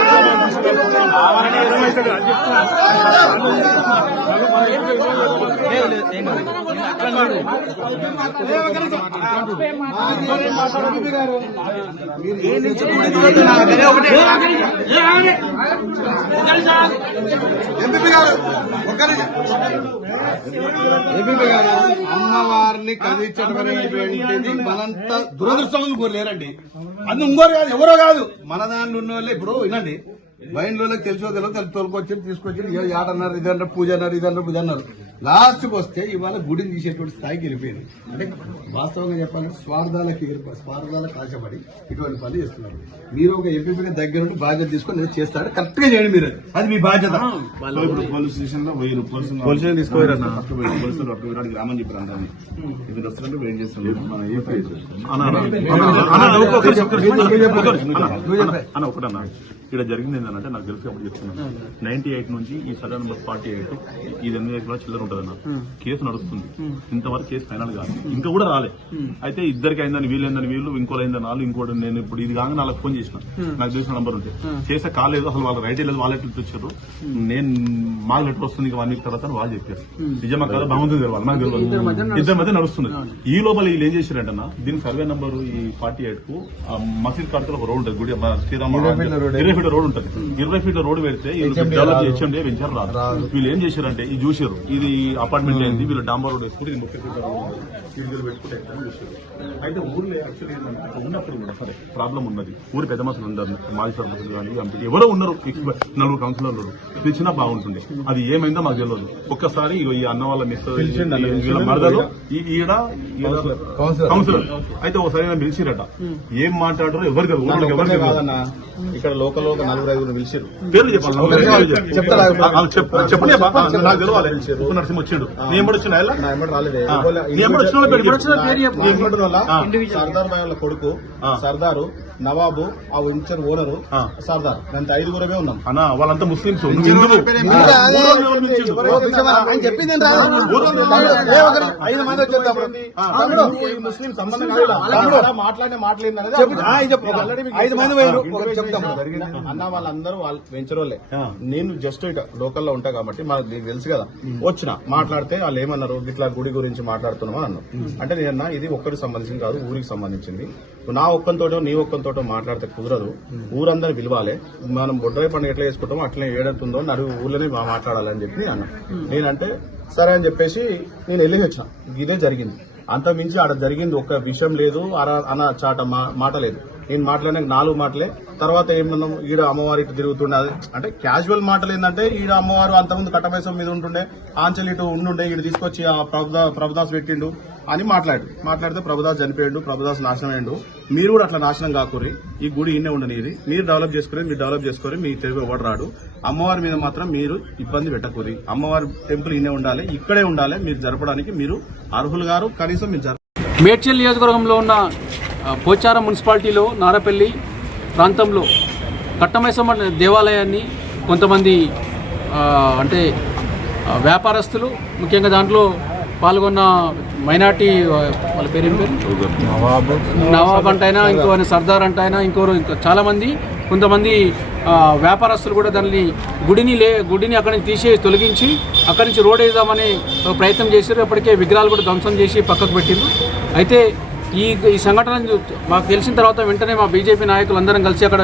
ఆ ఎంపీ గారు ఎంపీ గారు అమ్మవారిని కదిలించడం మనంత దురదృష్టం కోరలేరండి లేరండి అది ఇంకోరు కాదు ఎవరో కాదు మన దాంట్లో ఉన్న వాళ్ళే ఇప్పుడు వినండి బయటలోకి తెలుసో తెలియదు తెలుసు. తోలుకొచ్చి తీసుకొచ్చి ఆట అన్నారు ఇది అన్నారు పూజ అన్నారు ఇది అన్నారు పూజ అన్నారు. లాస్ట్కి వస్తే ఇవాళ గుడిని తీసేటువంటి స్థాయికి వెళ్ళిపోయింది అంటే వాస్తవంగా చెప్పాలంటే స్వార్థాలకి స్వార్థాలకు కాల్చబడి ఇటువంటి పనులు చేస్తున్నారు. మీరు ఒక ఎంపీపీని దగ్గర నుండి బాధ్యత తీసుకొని ఏదో చేస్తారు కరెక్ట్గా చేయండి మీరు. అది మీ బాధ్యత. ఇప్పుడు పోలీస్ స్టేషన్లో పోయి పోలీసులు పోయి పోలీసులు గ్రామం చెప్పారు అందరినీ. ఇది వస్తున్నట్టు వెయిట్ చేస్తున్నాం మన ఏపీ అన్న ఒకటన్నా ఇక్కడ జరిగింది ఏంటంటే నాకు తెలిసి అప్పుడు చెప్తున్నాను. నైన్టీ ఎయిట్ నుంచి ఈ సదర్ నెంబర్ ఫార్టీ ఎయిట్ ఇది ఎనిమిది చిల్లర ఉంటుంది అన్న కేసు నడుస్తుంది. ఇంతవరకు కేసు ఫైనల్ కాదు. ఇంకా కూడా రాలే. అయితే ఇద్దరికి అయిందని వీళ్ళు అయిందని వీళ్ళు ఇంకోటి అయిందని వాళ్ళు ఇంకోటి నేను ఇప్పుడు ఇది కాగా నాకు ఫోన్ చేసిన. నాకు తెలిసిన నంబర్ ఉంటే చేస్తే కాలేదు అసలు వాళ్ళు రైట్ లేదు వాళ్ళు ఎట్లా వచ్చారు నేను మాకు లెటర్ వస్తుంది వన్ వీక్ తర్వాత వాళ్ళు చెప్పారు. నిజమా కదా? బాగుంటుంది తెలవాలి నాకు తెలియదు. ఇద్దరి మధ్య నడుస్తుంది. ఈ లోపల వీళ్ళు ఏం చేశారంటన్నా దీని సర్వే నంబర్ ఈ ఫార్టీ ఎయిట్కు మసీద్ కాడుతో ఒక రోడ్ ఉంటుంది. గుడి శ్రీరామ ఇరవై ఫీట్ రోడ్. ఉంటుంది. ఇరవై ఫీట్ రోడ్ పెడితే డెవలప్ హెచ్ఎండి వెంచర్ రాదు. వీళ్ళు ఏం చేశారంటే ఇది చూసారు ఇది అపార్ట్మెంట్ అయింది వీళ్ళు డాంబర్ రోడ్ వేసుకుంటే ఇది ముప్పై ఫీట్ రోడ్ వీళ్ళు పెట్టుకుంటే చూసారు అయితే ఊర్లో యాక్చువల్లీ ఉన్నప్పుడు కూడా సరే ప్రాబ్లం ఉన్నది. ఊరి పెద్ద మనుషులు ఉన్నారు మాజీ సర్పంచులు కానీ ఎంపీ ఎవరో ఉన్నారు నలుగురు కౌన్సిలర్లు పిలిచినా బాగుంటుంది అది ఏమైందో మాకు తెలియదు ఒక్కసారి ఇగో ఈ అన్న వాళ్ళ మిస్ వీళ్ళ మరదలు ఈ ఈడ కౌన్సిలర్. కౌన్సిలర్ అయితే ఒకసారి పిలిచిరట? ఏం మాట్లాడారో? ఎవరు తెలియదు ఊళ్ళోకి ఎవరు తెలియదు కాదన్నా. ఇక్కడ లోకల్ ఒక నలుగురు ఐదుగురు పిలిచారు పేర్లు చెప్పాలి. చెప్పండి నాకు తెలవాలి ఉప్పు నరసింహ వచ్చిండు వచ్చిన. సర్దార్ బాయ్ వాళ్ళ కొడుకు. సర్దారు నవాబు ఆ వెంచర్ ఓనరు. సర్దార్ దాంతో ఐదుగురమే ఉన్నాం అన్న వాళ్ళంతా ముస్లింస్ చెప్పింది ఐదు మంది వచ్చేది ముస్లిం సంబంధం మాట్లాడిన మాట్లాడింది ఐదు మంది పోయారు. చెప్తాం. అన్న వాళ్ళు వెంచర్ వాళ్ళే ఆ. నేను జస్ట్ ఇక లోకల్లో ఉంటా కాబట్టి మనకు నీకు తెలుసు కదా. వచ్చిన మాట్లాడితే వాళ్ళు ఏమన్నారు? ఇట్లా గుడి గురించి మాట్లాడుతున్నామా అన్నారు. అంటే నేను ఇది ఒక్కరికి సంబంధించింది కాదు ఊరికి సంబంధించింది. నా ఒక్కంతోటో నీ ఒక్కంతోటో మాట్లాడితే కుదరదు. ఊరందరిని పిలవాలి. మనం బొడ్రాయి పండుగ ఎట్లా చేసుకుంటామో అట్లనే ఏడంతుందో నడుగు ఊర్లోనే మాట్లాడాలని చెప్పి అన్న. నేనంటే సరే అని చెప్పేసి నేను వెళ్ళి వచ్చిన. ఇదే జరిగింది. అంత మించి ఆడ జరిగింది ఒక్క విషయం లేదు అర- అన్న చాట మా- మాట లేదు. నేను మాట్లాడిన నాలుగు మాటలే. తర్వాత ఏమన్నాం ఈడ అమ్మవారి ఇటు తిరుగుతుండే. అంటే క్యాజువల్ మాటలు ఏంటంటే ఈడ అమ్మవారు అంతకుముందు కట్టమైసం మీద ఉంటుండే ఆంచల్ ఇటు ఉండుండే ఈడ తీసుకొచ్చి ఆ ప్రభుదా ప్రభుదాస్ పెట్టిండు అని మాట్లాడు. మాట్లాడితే ప్రభుదాస్ చనిపోయాడు ప్రభుదాస్ నాశనం అయ్యిండు. మీరు కూడా అట్లా నాశనం కాకూరి ఈ గుడి ఇన్నే ఉండనిది మీరు డెవలప్ చేసుకుని మీరు డెవలప్ చేసుకొని మీ తెలుగు ఎవరు రాడు. అమ్మవారి మీద మాత్రం మీరు ఇబ్బంది పెట్టకూరి అమ్మవారి టెంపుల్ ఇన్నే ఉండాలి ఇక్కడే ఉండాలి. మీరు జరపడానికి మీరు అర్హులు గారు కనీసం మీరు జరప మేడ్చల్ నియోజకవర్గంలో ఉన్న పోచారం మున్సిపాలిటీలో నారపల్లి ప్రాంతంలో కట్టమైసమ్మ దేవాలయాన్ని కొంతమంది అంటే వ్యాపారస్తులు ముఖ్యంగా దాంట్లో పాల్గొన్న మైనార్టీ వాళ్ళ పేరు పేరు? నవాబ్. అంటైనా ఇంకో సర్దార్ అంటైనా ఇంకోరు ఇంకా చాలామంది కొంతమంది వ్యాపారస్తులు కూడా దాన్ని గుడిని లే గుడిని అక్కడి నుంచి తీసేసి తొలగించి అక్కడి నుంచి రోడ్ వేద్దామని ప్రయత్నం చేశారు. అప్పటికే విగ్రహాలు కూడా ధ్వంసం చేసి పక్కకు పెట్టిండ్రు. అయితే ఈ ఈ సంఘటన మాకు తెలిసిన తర్వాత వెంటనే మా బీజేపీ నాయకులు అందరం కలిసి అక్కడ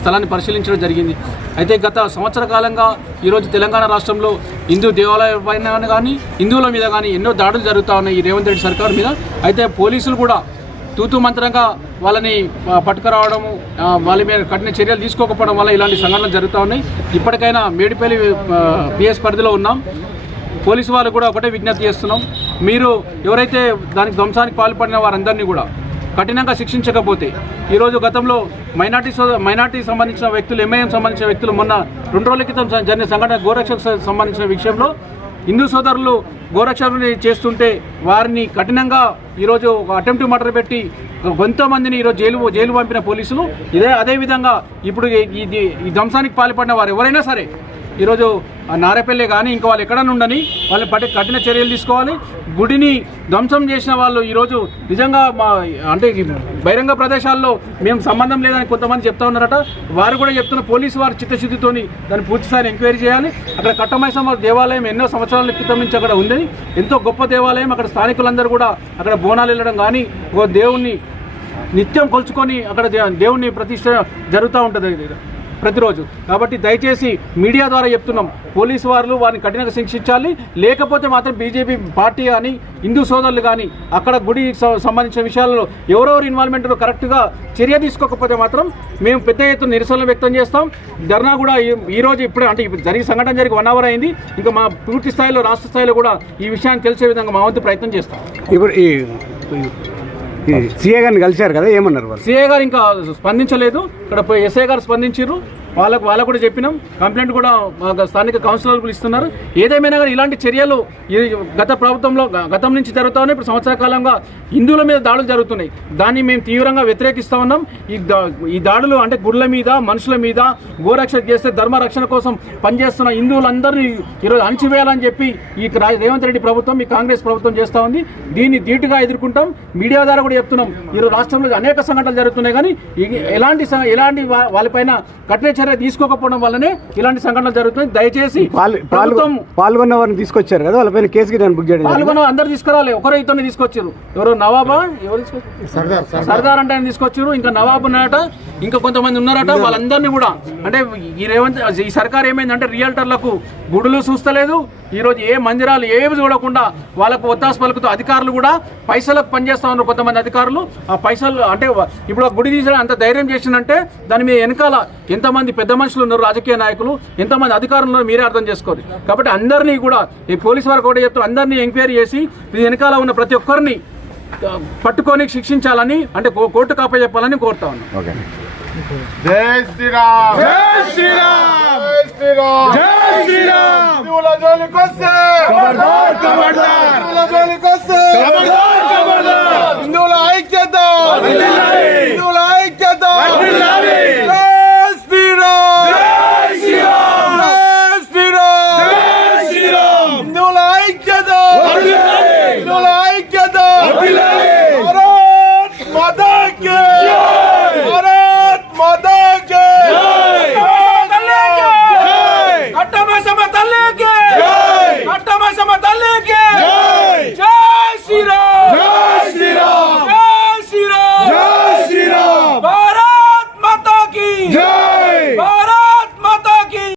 స్థలాన్ని పరిశీలించడం జరిగింది. అయితే గత సంవత్సర కాలంగా ఈరోజు తెలంగాణ రాష్ట్రంలో హిందూ దేవాలయాల పైన కానీ హిందువుల మీద కానీ ఎన్నో దాడులు జరుగుతూ ఉన్నాయి ఈ రేవంత్ రెడ్డి సర్కార్ మీద. అయితే పోలీసులు కూడా తూతూ మంత్రంగా వాళ్ళని పట్టుకురావడము వాళ్ళ మీద కఠిన చర్యలు తీసుకోకపోవడం వల్ల ఇలాంటి సంఘటనలు జరుగుతూ ఉన్నాయి. ఇప్పటికైనా మేడిపల్లి పిఎస్ పరిధిలో ఉన్నాం. పోలీసు వాళ్ళు కూడా ఒకటే విజ్ఞప్తి చేస్తున్నాం. మీరు ఎవరైతే దానికి ధ్వంసానికి పాల్పడిన వారందరినీ కూడా కఠినంగా శిక్షించకపోతే ఈరోజు గతంలో మైనార్టీ మైనార్టీకి సంబంధించిన వ్యక్తులు ఎంఐఎం సంబంధించిన వ్యక్తులు మొన్న రెండు రోజుల క్రితం జరిగిన సంఘటన గోరక్షకు సంబంధించిన విషయంలో హిందూ సోదరులు గోరక్షకుని చేస్తుంటే వారిని కఠినంగా ఈరోజు ఒక అటెంప్ట్ మర్డర్ పెట్టి ఎంతో మందిని ఈరోజు జైలు జైలు పంపిన పోలీసులు ఇదే అదేవిధంగా ఇప్పుడు ఈ ఈ ధ్వంసానికి పాల్పడిన వారు ఎవరైనా సరే ఈరోజు ఆ నారేపల్లి కానీ ఇంకా వాళ్ళు ఎక్కడ ఉండని వాళ్ళని పట్టి కఠిన చర్యలు తీసుకోవాలి. గుడిని ధ్వంసం చేసిన వాళ్ళు ఈరోజు నిజంగా మా అంటే బహిరంగ ప్రదేశాల్లో మేము సంబంధం లేదని కొంతమంది చెప్తా ఉన్నారట. వారు కూడా చెప్తున్న పోలీసు వారు చిత్తశుద్ధితోని దాన్ని పూర్తిసారి ఎంక్వైరీ చేయాలి. అక్కడ కట్టమైసమ్మ దేవాలయం ఎన్నో సంవత్సరాల క్రితం నుంచి అక్కడ ఉంది. ఎంతో గొప్ప దేవాలయం. అక్కడ స్థానికులందరూ కూడా అక్కడ బోనాలు వెళ్ళడం కానీ ఒక దేవుణ్ణి నిత్యం కొలుచుకొని అక్కడ దేవుణ్ణి ప్రతిష్ట జరుగుతూ ఉంటుంది. ప్రతిరోజు. కాబట్టి దయచేసి మీడియా ద్వారా చెప్తున్నాం. పోలీసు వారు వారిని కఠినంగా శిక్షించాలి. లేకపోతే మాత్రం బీజేపీ పార్టీ కానీ హిందూ సోదరులు కానీ అక్కడ గుడి సంబంధించిన విషయాలలో ఎవరెవరు ఇన్వాల్వ్మెంట్ కరెక్ట్గా చర్య తీసుకోకపోతే మాత్రం మేము పెద్ద ఎత్తున నిరసనలు వ్యక్తం చేస్తాం. ధర్నా కూడా ఈ- రోజు ఇప్పుడే అంటే ఇప్పుడు జరిగి సంఘటన జరిగి వన్ అవర్ అయింది. ఇంకా మా పూర్తి స్థాయిలో రాష్ట్ర స్థాయిలో కూడా ఈ విషయాన్ని తెలిసే విధంగా మా వంతు ప్రయత్నం చేస్తాం. ఇప్పుడు ఈ సీఏ గారిని కలిశారు కదా ఏమన్నారు వాళ్ళు? సిఐ గారు ఇంకా స్పందించలేదు. ఇక్కడ ఎస్ఐ గారు స్పందించారు వాళ్ళకు వాళ్ళకు కూడా చెప్పినాం. కంప్లైంట్ కూడా మా స్థానిక కౌన్సిలర్లు ఇస్తున్నారు. ఏదేమైనా కానీ ఇలాంటి చర్యలు ఈ గత ప్రభుత్వంలో గతం నుంచి జరుగుతా ఉన్నాయి. ఇప్పుడు సంవత్సర కాలంగా హిందువుల మీద దాడులు జరుగుతున్నాయి. దాన్ని మేము తీవ్రంగా వ్యతిరేకిస్తా ఉన్నాం. ఈ దా- ఈ దాడులు అంటే గుళ్ళ మీద మనుషుల మీద గోరక్ష చేస్తే ధర్మ రక్షణ కోసం పనిచేస్తున్న హిందువులందరినీ ఈరోజు అణిచివేయాలని చెప్పి ఈ రేవంత్ రెడ్డి ప్రభుత్వం ఈ కాంగ్రెస్ ప్రభుత్వం చేస్తూ ఉంది. దీన్ని ధీటుగా ఎదుర్కొంటాం. మీడియా ద్వారా కూడా చెప్తున్నాం. ఈరోజు రాష్ట్రంలో అనేక సంఘటనలు జరుగుతున్నాయి కానీ ఎలాంటి ఎలాంటి వాళ్ళపైన కఠిన చర్య తీసుకోకపోవడం వల్లనే ఇలాంటి సంఘటనలు జరుగుతున్నాయి. దయచేసి పాల్గొన్న వారిని తీసుకొచ్చారు కదా వాళ్ళపైన కేసు బుక్ చేయడం. పాల్గొన్న అందరు తీసుకురాలి ఒకరు ఇతన్ని తీసుకొచ్చారు ఎవరు? నవాబా? ఎవరు తీసుకొచ్చారు? సర్దార్ అంటే ఆయన తీసుకొచ్చారు ఇంకా నవాబ్ ఉన్నారట ఇంకా కొంతమంది ఉన్నారట వాళ్ళందరినీ కూడా. అంటే ఈ రేవంత్ ఈ సర్కార్ ఏమైందంటే రియల్టర్లకు గుడులు చూస్తలేదు. ఈ రోజు ఏ మందిరాలు ఏవి చూడకుండా వాళ్ళకు ఒత్తాసు పలుకుతూ అధికారులు కూడా పైసలకు పనిచేస్తా ఉన్నారు కొంతమంది అధికారులు. ఆ పైసలు అంటే ఇప్పుడు గుడి తీసిన అంత ధైర్యం చేసిందంటే దాని మీద వెనకాల ఎంతమంది పెద్ద మనుషులు ఉన్నారు రాజకీయ నాయకులు. ఎంతమంది అధికారులు ఉన్నారు మీరే అర్థం చేసుకోవాలి కాబట్టి అందరినీ కూడా ఈ పోలీసు వారు కూడా చెప్తారు అందరినీ ఎంక్వైరీ చేసి ఈ వెనకాల ఉన్న ప్రతి ఒక్కరిని పట్టుకొని శిక్షించాలని అంటే కో- కోర్టు కాప చెప్పాలని కోరుతా ఉన్నాం. ఓకే. జై శ్రీరామ్. జై శ్రీరామ్. జై శ్రీరామ్. జై శ్రీరామ్. హిందువుల జోలికొస్తే ఖబర్దార్ ఖబర్దార్ హిందువుల జోలికొస్తే ఖబర్దార్ ఖబర్దార్ హిందువుల ఐక్యత.